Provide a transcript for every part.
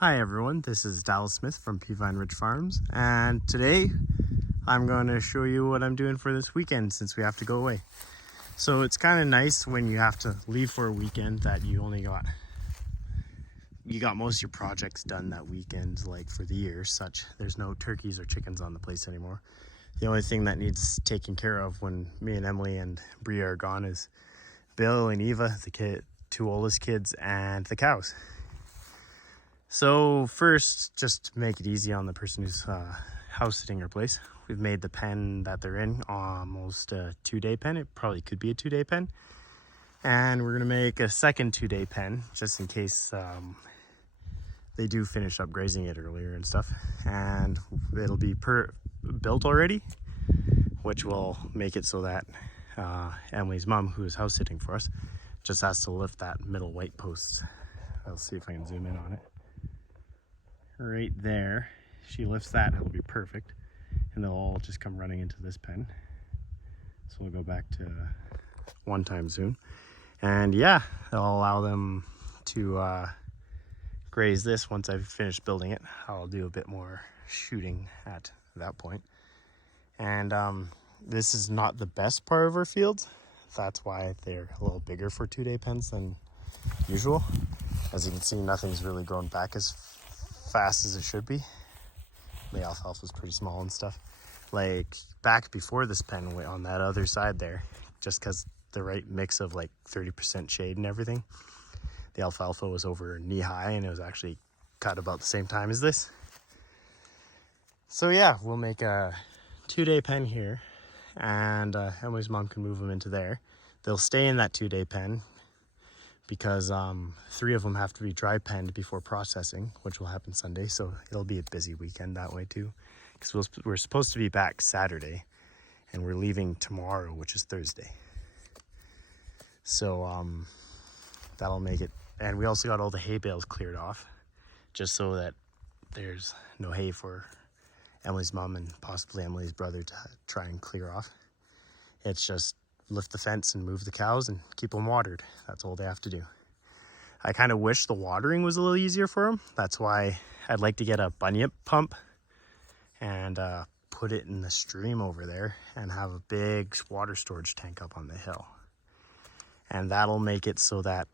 Hi everyone, this is Dallas Smith from Peavine Ridge Farms, and today I'm going to show you what I'm doing for this weekend since we have to go away. So it's kind of nice when you have to leave for a weekend that you got most of your projects done that weekend, like for the year. Such there's no turkeys or chickens on the place anymore. The only thing that needs taken care of when me and Emily and Bria are gone is Bill and Eva, the two oldest kids, and the cows. So first, just to make it easy on the person who's house sitting our place, we've made the pen that they're in almost a 2-day pen. It probably could be a 2-day pen. And we're gonna make a second 2-day pen just in case they do finish up grazing it earlier and stuff. And it'll be built already, which will make it so that Emily's mom, who is house sitting for us, just has to lift that middle white post. I'll see if I can zoom in on it. Right there, she lifts that, it'll be perfect, and they'll all just come running into this pen. So we'll go back to one time soon, and yeah, it'll allow them to graze this. Once I've finished building it, I'll do a bit more shooting at that point. And this is not the best part of our fields. That's why they're a little bigger for 2-day pens than usual. As you can see, nothing's really grown back as fast as it should be. The alfalfa is pretty small and stuff. Like back before this pen, on that other side there, just because the right mix of like 30% shade and everything, the alfalfa was over knee high and it was actually cut about the same time as this. So yeah, we'll make a 2-day pen here, and Emily's mom can move them into there. They'll stay in that 2-day pen because 3 of them have to be dry penned before processing, which will happen Sunday. So it'll be a busy weekend that way too, because we're supposed to be back Saturday and we're leaving tomorrow, which is Thursday. So that'll make it. And we also got all the hay bales cleared off, just so that there's no hay for Emily's mom and possibly Emily's brother to try and clear off. It's just lift the fence and move the cows and keep them watered. That's all they have to do. I kind of wish the watering was a little easier for them. That's why I'd like to get a bunyip pump and put it in the stream over there and have a big water storage tank up on the hill. And that'll make it so that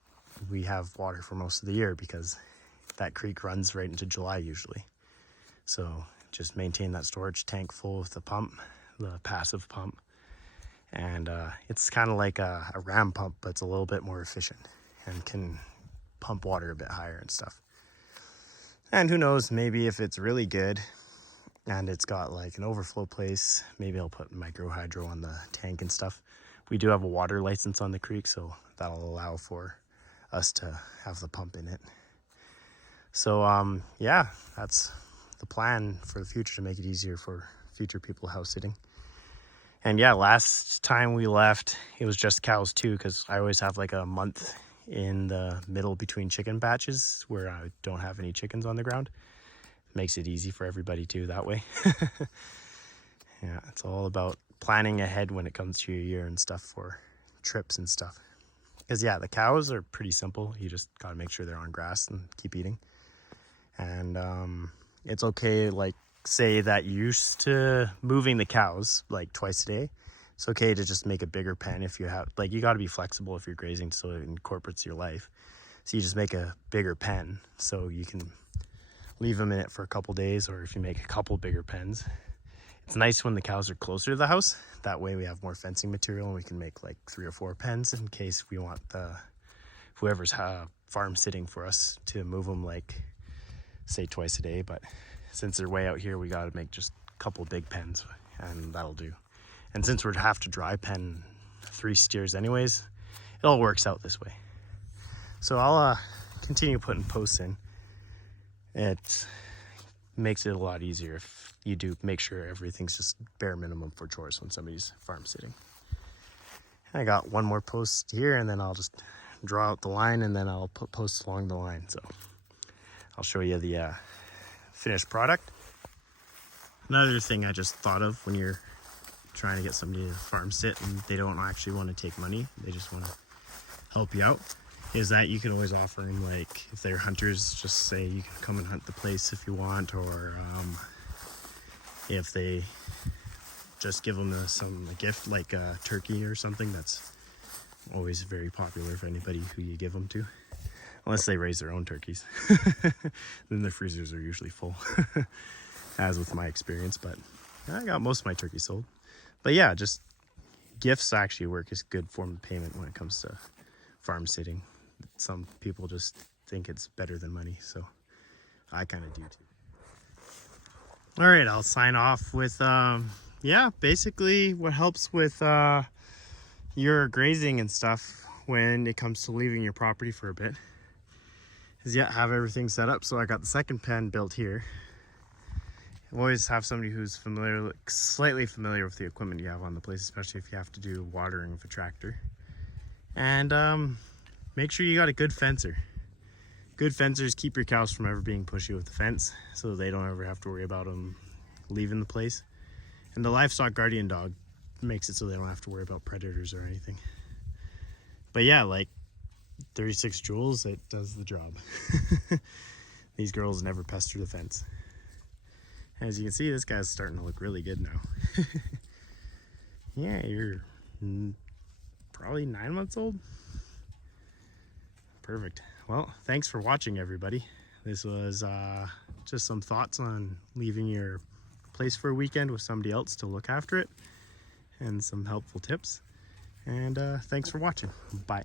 we have water for most of the year, because that creek runs right into July usually. So just maintain that storage tank full with the pump, the passive pump. And it's kind of like a ram pump, but it's a little bit more efficient and can pump water a bit higher and stuff. And who knows, maybe if it's really good and it's got like an overflow place, maybe I'll put micro hydro on the tank and stuff. We do have a water license on the creek, so that'll allow for us to have the pump in it. So yeah, that's the plan for the future, to make it easier for future people house sitting. And yeah, last time we left, it was just cows too, because I always have like a month in the middle between chicken batches where I don't have any chickens on the ground. Makes it easy for everybody too that way. Yeah, it's all about planning ahead when it comes to your year and stuff for trips and stuff. Because yeah, the cows are pretty simple. You just got to make sure they're on grass and keep eating. And it's okay, like say that you're used to moving the cows like twice a day. It's okay to just make a bigger pen if you have, like, you got to be flexible if you're grazing so it incorporates your life. So you just make a bigger pen so you can leave them in it for a couple days, or if you make a couple bigger pens. It's nice when the cows are closer to the house. That way we have more fencing material and we can make like 3 or 4 pens in case we want whoever's farm sitting for us to move them, like say twice a day. But since they're way out here, we got to make just a couple big pens and that'll do. And since we'd have to dry pen 3 steers anyways, it all works out this way. So I'll continue putting posts in. It makes it a lot easier if you do make sure everything's just bare minimum for chores when somebody's farm sitting. I got one more post here, and then I'll just draw out the line, and then I'll put posts along the line. So I'll show you the finished product. Another thing I just thought of, when you're trying to get somebody to farm sit and they don't actually want to take money, they just want to help you out, is that you can always offer them, like, if they're hunters, just say you can come and hunt the place if you want, or if they just give them a gift, like a turkey or something. That's always very popular for anybody who you give them to, unless they raise their own turkeys. Then their freezers are usually full, as with my experience. But I got most of my turkeys sold. But yeah, just gifts actually work as a good form of payment when it comes to farm sitting. Some people just think it's better than money, so I kind of do too. All right, I'll sign off with yeah, basically what helps with your grazing and stuff when it comes to leaving your property for a bit is, yeah, have everything set up. So I got the second pen built here. Always have somebody who's familiar, like, slightly familiar with the equipment you have on the place, especially if you have to do watering with a tractor. And make sure you got a good fencer. Good fencers keep your cows from ever being pushy with the fence, so they don't ever have to worry about them leaving the place. And the livestock guardian dog makes it so they don't have to worry about predators or anything. But yeah, like 36 joules, it does the job. These girls never pester the fence. As you can see, this guy's starting to look really good now. Yeah, you're probably 9 months old. Perfect. Well, thanks for watching, everybody. This was just some thoughts on leaving your place for a weekend with somebody else to look after it, and some helpful tips. And thanks for watching. Bye.